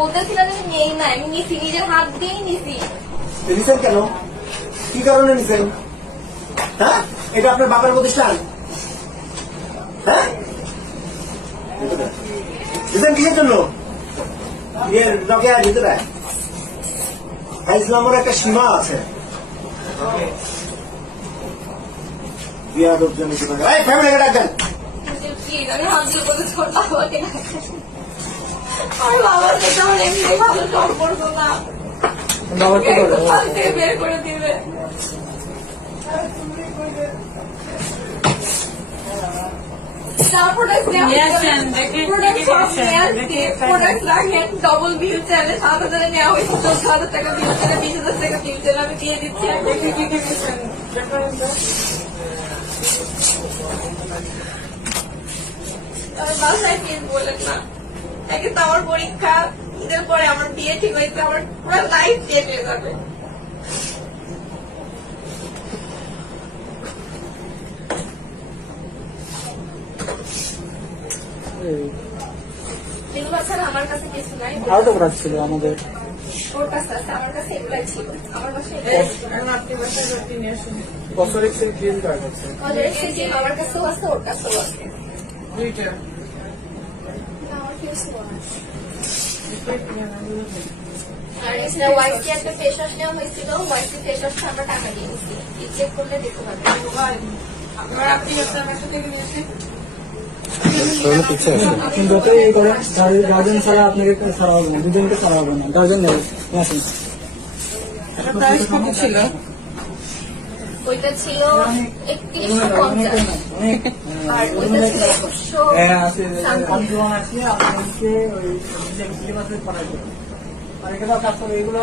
বলতেছিলাম যে নেই না, আমি নিছি, নিজের হাত দিয়েই নিছি। নিছেন কেন? কি কারণে নিছেন? হ্যাঁ, এটা আপনার বাবার প্রতিষ্ঠান? হ্যাঁ, নিছেন কিসের জন্য? নকিয়ার ভিতরে ইসলামের একটা সীমা আছে। ফ্যামিলিকে ডাকবেন। আমি হাত দিয়ে বলেছি ওর বাবাকে ডাকতে। আমার বাবার সাথে আমার এমনি ভালো সম্পর্ক না, হাত দিয়ে বের করে দিবে। ডবল বিল চাইলে 7,000 নেওয়া হয়েছে, 14,000 টাকা বিল চাইলে 20,000 টাকা বিল চাইলে আমি দিয়ে দিচ্ছি। বাসায় ফির বলেন না, একে তো আমার পরীক্ষা, ঈদের পরে আমার বিয়ে ঠিক হয়েছে, আমার পুরো লাইফ চেঞ্জ হয়ে যাবে। এগুলো ছাড়া আমার কাছে কিছু নাই। আরো তো করা ছিল আমাদের, ওর কাছে আছে, আমার কাছে এগুলাই ছিল। আমার বাসায় বছরের সেই গ্রিন কার্ড আছে আমার কাছেও আছে, ওর কাছেও আছে। দুইটা। আমার কিছু আর এছাড়া ওয়াইসি একটা ফেস ওয়াশ নেওয়া হয়েছিল, ওয়াইসি ফেস ওয়াশটা আমরা টাকা দিয়ে নিচ্ছি, চেক করলে দেখতে পাবেন। আপনি আমার সাথে নিয়েছেন আপনি যতই এই করেন, গার্জেন ছাড়া আপনাকে ছাড়া হবে না, দুজনকে ছাড়া হবে না, গার্জেন নেই। আসুন, ছিল ওইটা ছিল 3150 আর ওইটা ছিল 100। আপনাকে ওই সিলেবাসে পড়াই দেবেন, আর এগুলো কাজ করে এগুলো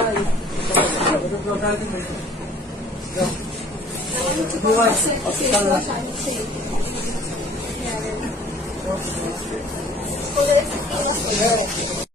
ওদের